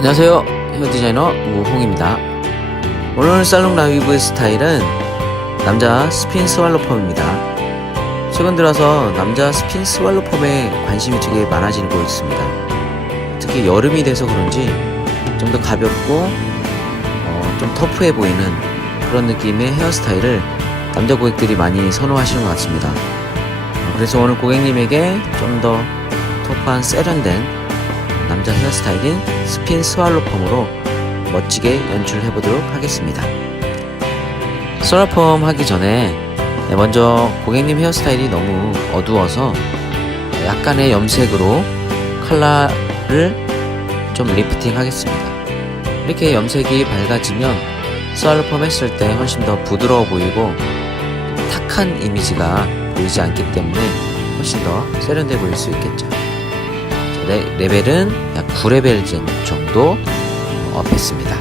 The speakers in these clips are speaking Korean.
안녕하세요. 헤어 디자이너 우홍입니다. 오늘 살롱 라이브의 스타일은 남자 스핀 스왈로 펌입니다. 최근 들어서 남자 스핀 스왈로 펌에 관심이 되게 많아지고 있습니다. 특히 여름이 돼서 그런지 좀 더 가볍고 어, 좀 터프해 보이는 그런 느낌의 헤어스타일을 남자 고객들이 많이 선호하시는 것 같습니다. 어, 그래서 오늘 고객님에게 좀 더 터프한 세련된 남자 헤어스타일인 스핀 스왈로 펌으로 멋지게 연출해 보도록 하겠습니다. 스왈로 펌 하기 전에 네, 먼저 고객님 헤어스타일이 너무 어두워서 약간의 염색으로 컬러를 좀 리프팅 하겠습니다. 이렇게 염색이 밝아지면 스왈로 펌 했을 때 훨씬 더 부드러워 보이고 탁한 이미지가 보이지 않기 때문에 훨씬 더 세련돼 보일 수 있겠죠. 레, 레벨은 약 9레벨 정도 업했습니다.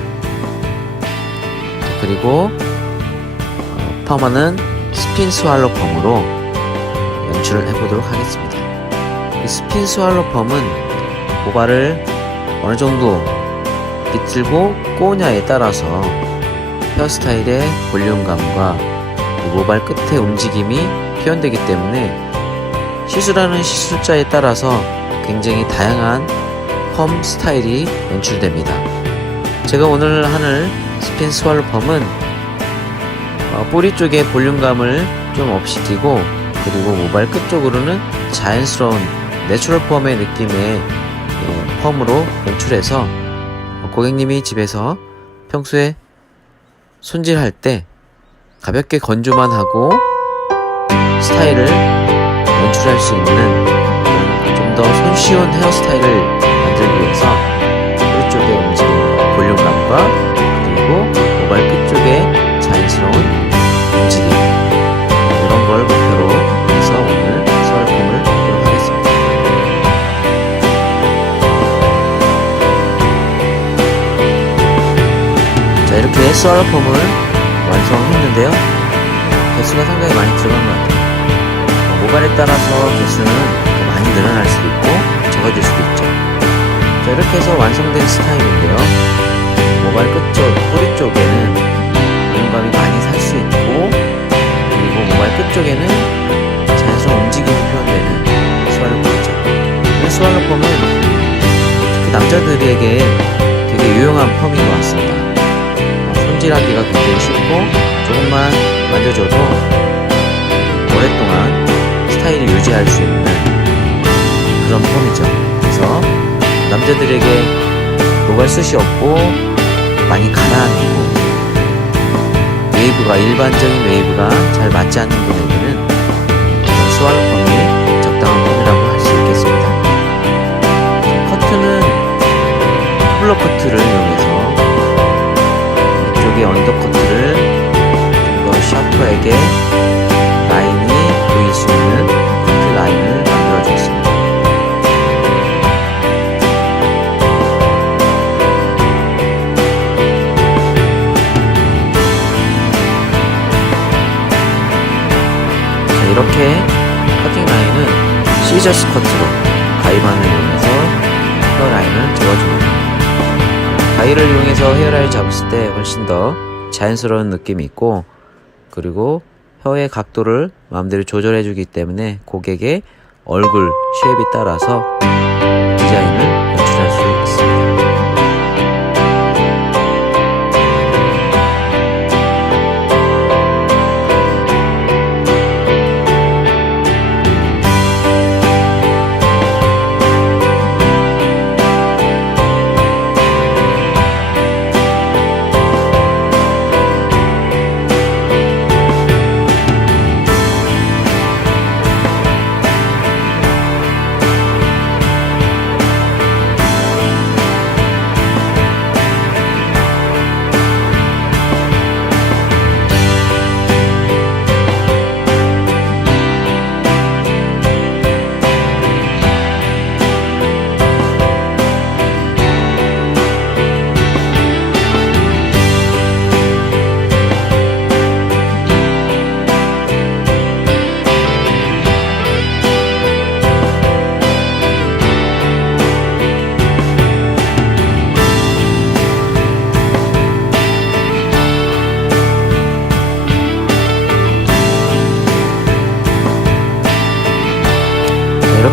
그리고 어, 펌은 스핀 스왈로 펌으로 연출을 해보도록 하겠습니다. 이 스핀 스왈로 펌은 모발을 어느 정도 비틀고 꼬냐에 따라서 헤어스타일의 볼륨감과 모발 끝의 움직임이 표현되기 때문에 시술하는 시술자에 따라서 굉장히 다양한 펌 스타일이 연출됩니다. 제가 오늘 하는 스핀 스왈로 펌은 어, 뿌리 쪽에 볼륨감을 좀 업시키고 그리고 모발 끝 쪽으로는 자연스러운 내추럴 펌의 느낌의 예, 펌으로 연출해서 고객님이 집에서 평소에 손질할 때 가볍게 건조만 하고 스타일을 연출할 수 있는 좀 더 손쉬운 헤어스타일을 만들기 위해서 쪽의 움직임, 볼륨감과 그리고 모발 끝 쪽에 자연스러운 움직임 이런 걸 목표로 해서 오늘 서울폼을 하도록 하겠습니다. 자 이렇게 서울폼을 완성했는데요. 개수가 상당히 많이 들어간 것 같아요. 어, 모발에 따라서 개수는 더 많이 늘어날 수도 있고 적어질 수도 있죠. 자 이렇게 해서 완성된 스타일인데요. 모발 끝쪽, 뿌리 쪽에는 볼륨감이 많이 살 수 있고 그리고 모발 끝쪽에는 자연스러운 움직임이 표현되는 스왈로폼이죠. 이 스왈로폼은 특히 남자들에게 되게 유용한 펌인 것 같습니다. 어, 손질하기가 굉장히 쉽고 조금만 만져줘도 오랫동안 스타일을 유지할 수 있는 그런 펌이죠. 그래서 남자들에게 모발숱이 없고 많이 가라앉고 웨이브가 일반적인 웨이브가 잘 맞지 않는 분에게는 이런 스왈로 펌 이렇게 커팅 라인은 시저 스 커트로 가위반을 이용해서 헤어 라인을 접어줍니다. 가위를 이용해서 헤어 라인을 잡았을 때 훨씬 더 자연스러운 느낌이 있고 그리고 혀의 각도를 마음대로 조절해 주기 때문에 고객의 얼굴 쉐입에 따라서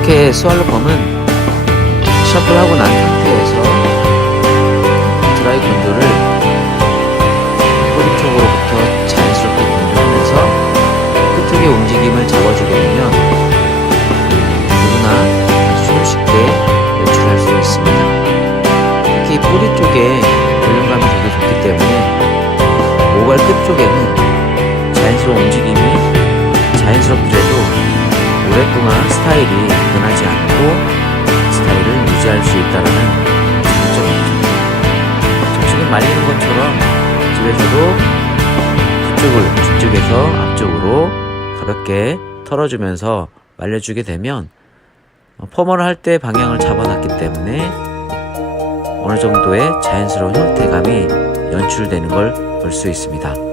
이렇게 스왈로 펌은 셔플하고 난 상태에서 드라이 건조를 뿌리 쪽으로부터 자연스럽게 건조하면서 끝쪽의 움직임을 잡아주게 되면 누구나 손쉽게 연출할 수 있습니다. 특히 뿌리 쪽에 볼륨감이 되게 좋기 때문에 모발 끝쪽에는 자연스러운 움직임이 자연스럽더라도 오랫동안 스타일이 변하지 않고 스타일을 유지할 수 있다는 장점이죠. 자, 지금 말리는 것처럼 집에서도 뒤쪽을 뒤쪽에서 앞쪽으로 가볍게 털어주면서 말려주게 되면 어, 펌을 할 때 방향을 잡아놨기 때문에 어느 정도의 자연스러운 형태감이 연출되는 걸 볼 수 있습니다.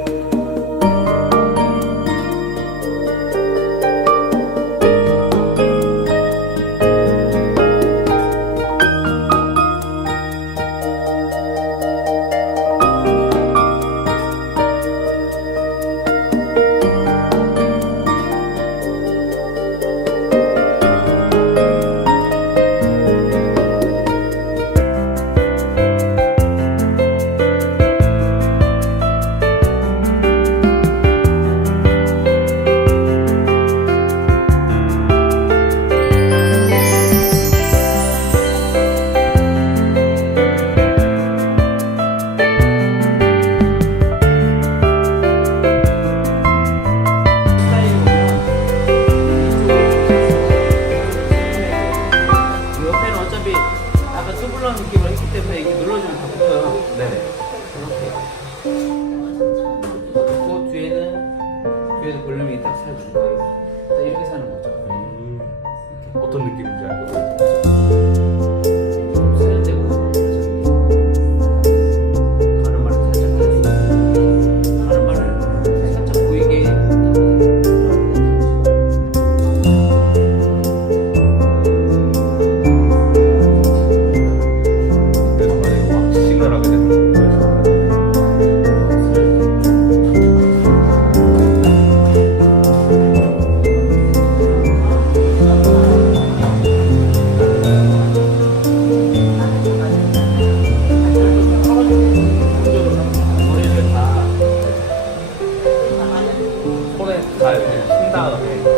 이렇게 친 다음에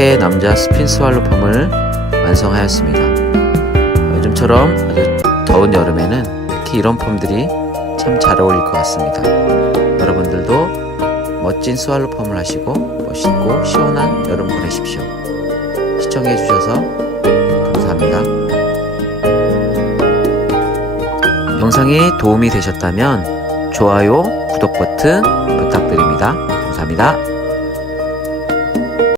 이렇게 남자 스핀 스왈로 펌을 완성하였습니다. 요즘처럼 아주 더운 여름에는 특히 이런 펌들이 참 잘 어울릴 것 같습니다. 여러분들도 멋진 스왈로 펌을 하시고 멋있고 시원한 여름 보내십시오. 시청해 주셔서 감사합니다. 영상이 도움이 되셨다면 좋아요, 구독 버튼 부탁드립니다. 감사합니다.